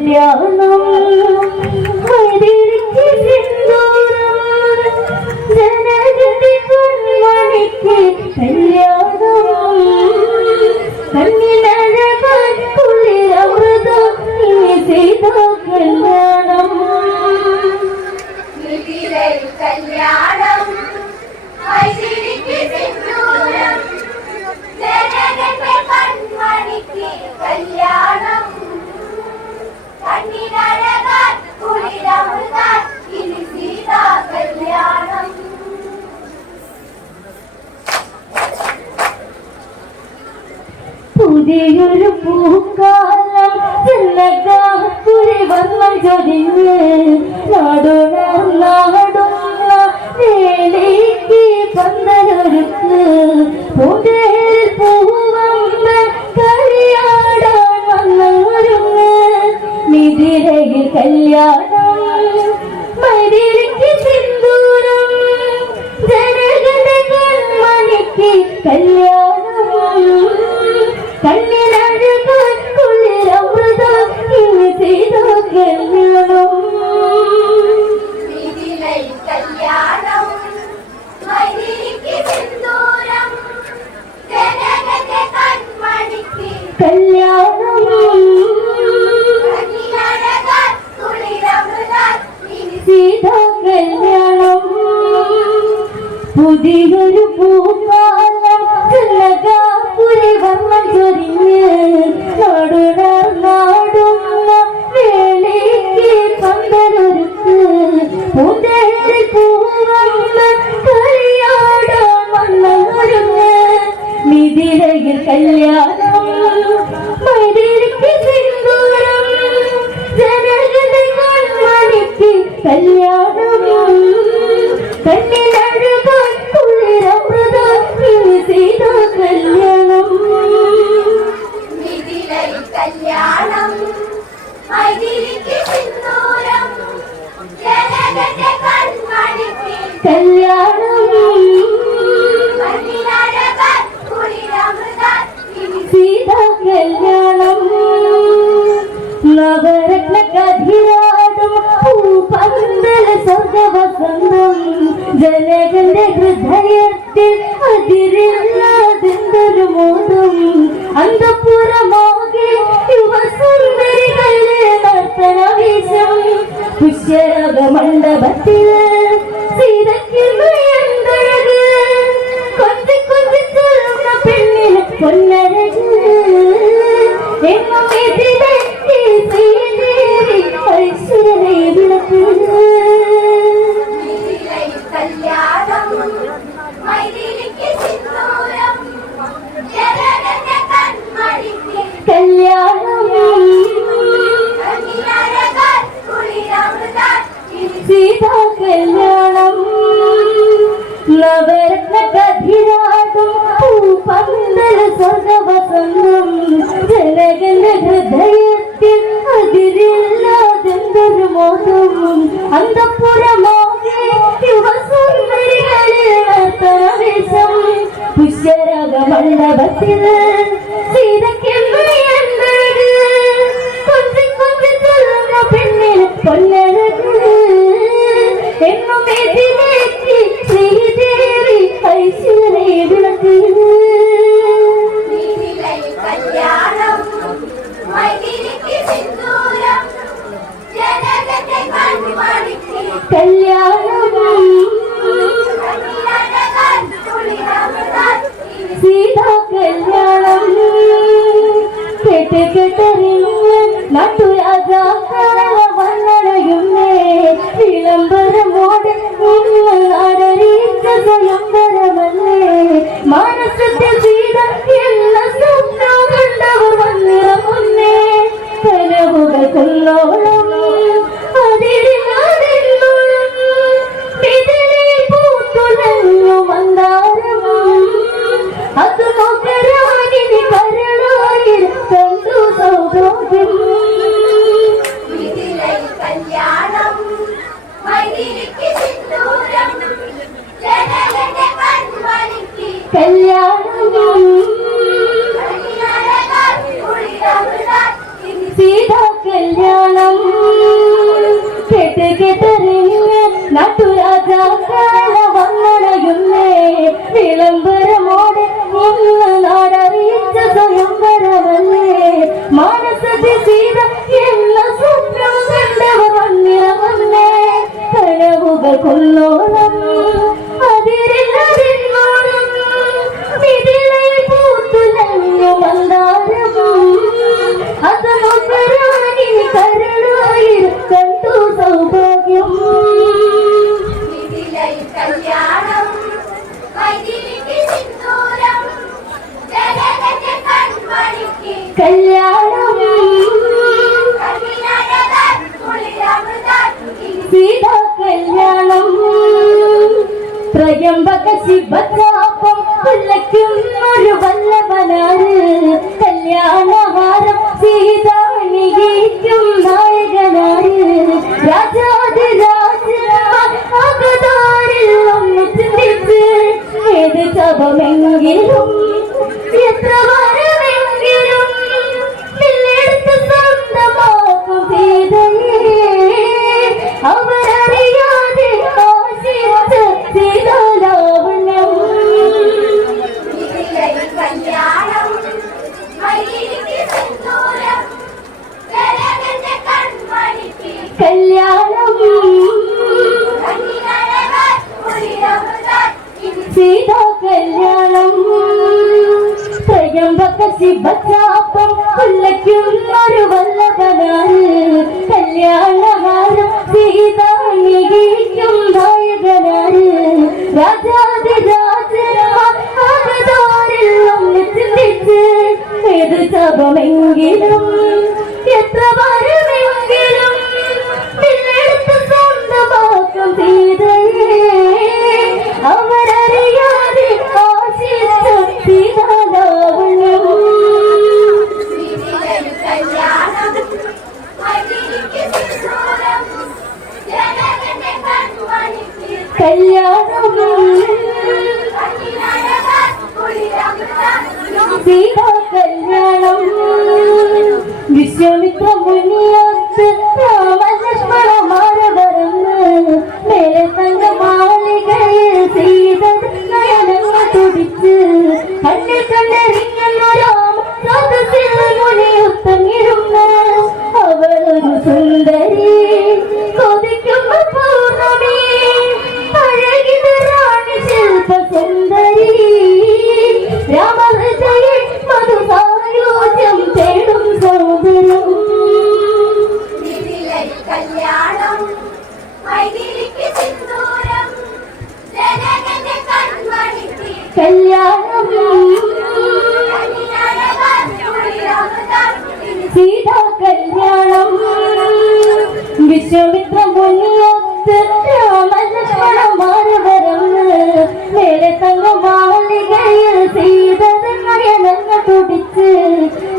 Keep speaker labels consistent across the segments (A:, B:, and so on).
A: Địa!
B: പുതിയൊരു പൂക്കാലം ചെല്ലക്കാത്തുരി വന്ന ചൊരിഞ്ഞ്. നാടും നാടുന്ന വേലിക്ക് പന്തലൊരുക്ക്. പൂവേൽ പൂവമ്പ കരി കുതിരയിൽ കല്യാണം മതിരയ്ക്ക് സിന്ദൂരം ജനഗണകൻ മണിക്ക് കല്യാണം.
A: দিন அந்த
B: புறம் கொல்லோட നാട്ടുരാജാക്കാല വന്നണയുന്നേ വിളംബരമോടെ ഇന്ന് നാടറിയിച്ച സ്വയംവരമല്ലേ. മാനസത്തെ ചെയ്ത എന്ന സ്വപ്നം കണ്ടവർ വന്നിറങ്ങുന്നേ കനവുകൾ കൊല്ലോള ബസാപ്പം കൊള്ളയ്ക്കുന്നൊരു വല്ലഭനാൽ കല്യാണഹാരം സീതാണിക്കും നായകനാൽ രാജാതിരാജനാരിൽ ഒന്നിച്ച് ഏത് ശബമെങ്കിലും എത്ര సీతా కళ్యాణం. విశ్వామిత్ర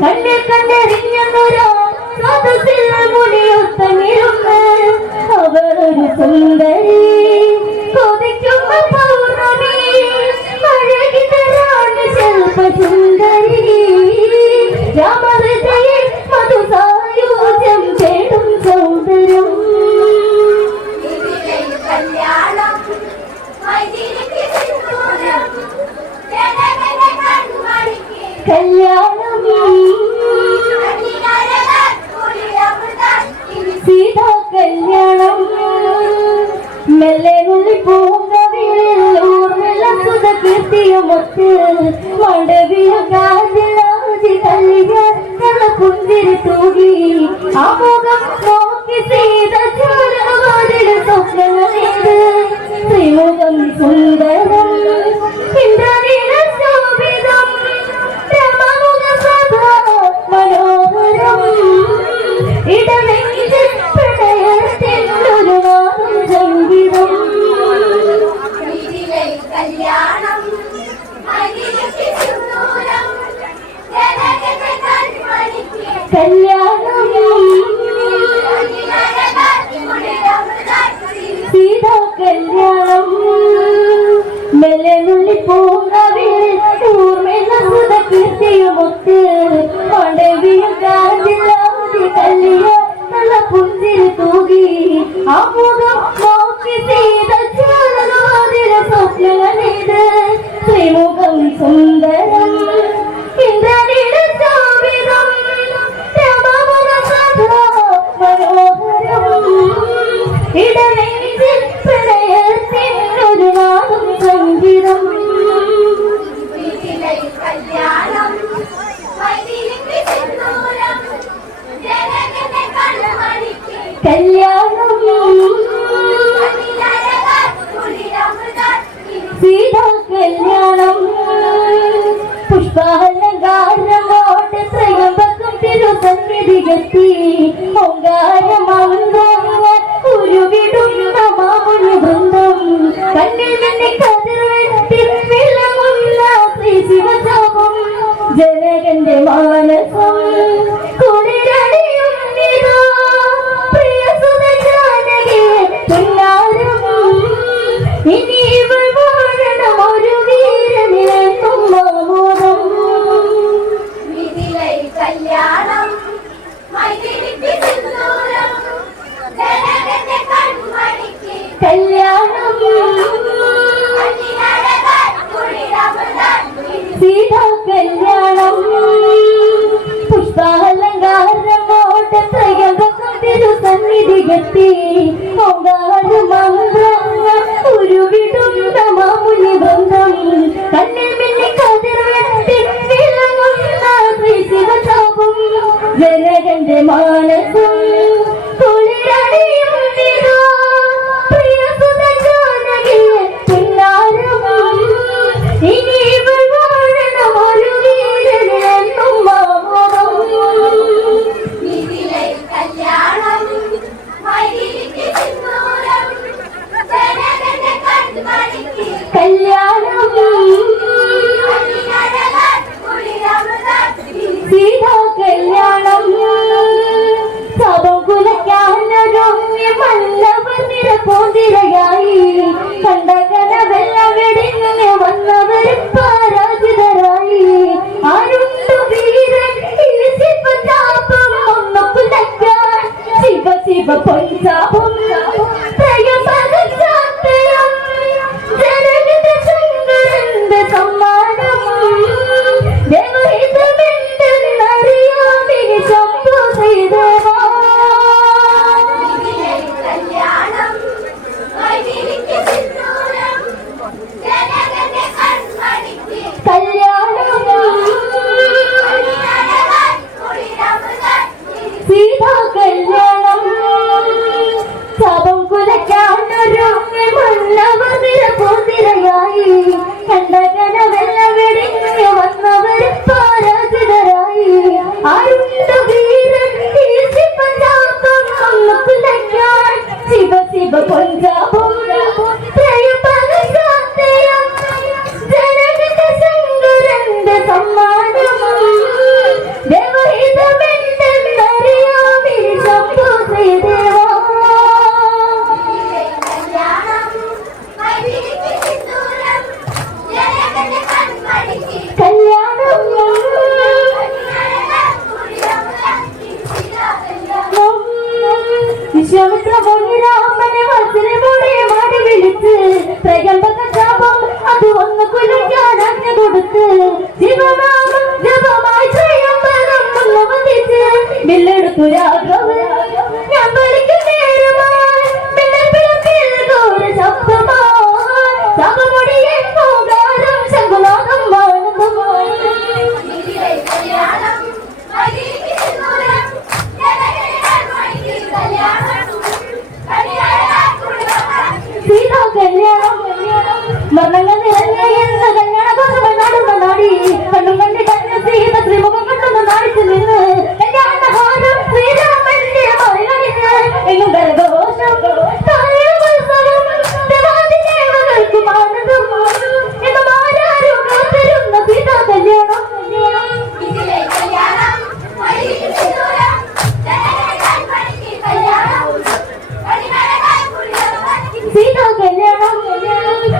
B: കണ്ണ് കണ്ടറിഞ്ഞതൊരോ സദസ്സിൽ
A: മുനിയൊത്തമിരുന്ന് അവർ ഒരു സുന്ദരി.
B: കൊതിക്കുന്ന പൗർണമി അഴകി തരാണ് ശില്പ സുന്ദരി രാമഹൃദയ മധുസായൂജം കേടും സൗന്ദര്യം.
A: കല്യാണം
B: കല്യാണം ഉയർത്തി ഉരുവിടുന്ന മൗനി ബന്ധം. കണ്ണിൽ മിന്നി കതിർവെട്ടി ശിവചാപും ജനകന്റെ മാനസം ഇനി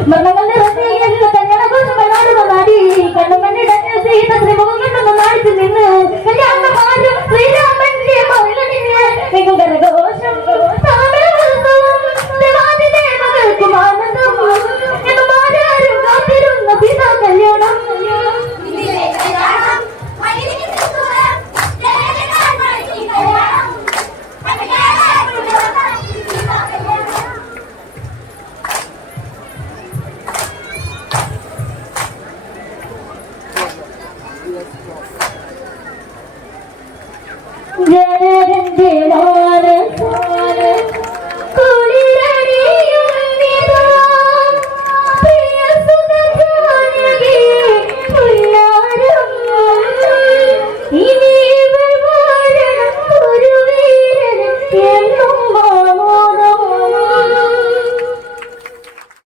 B: Magmamali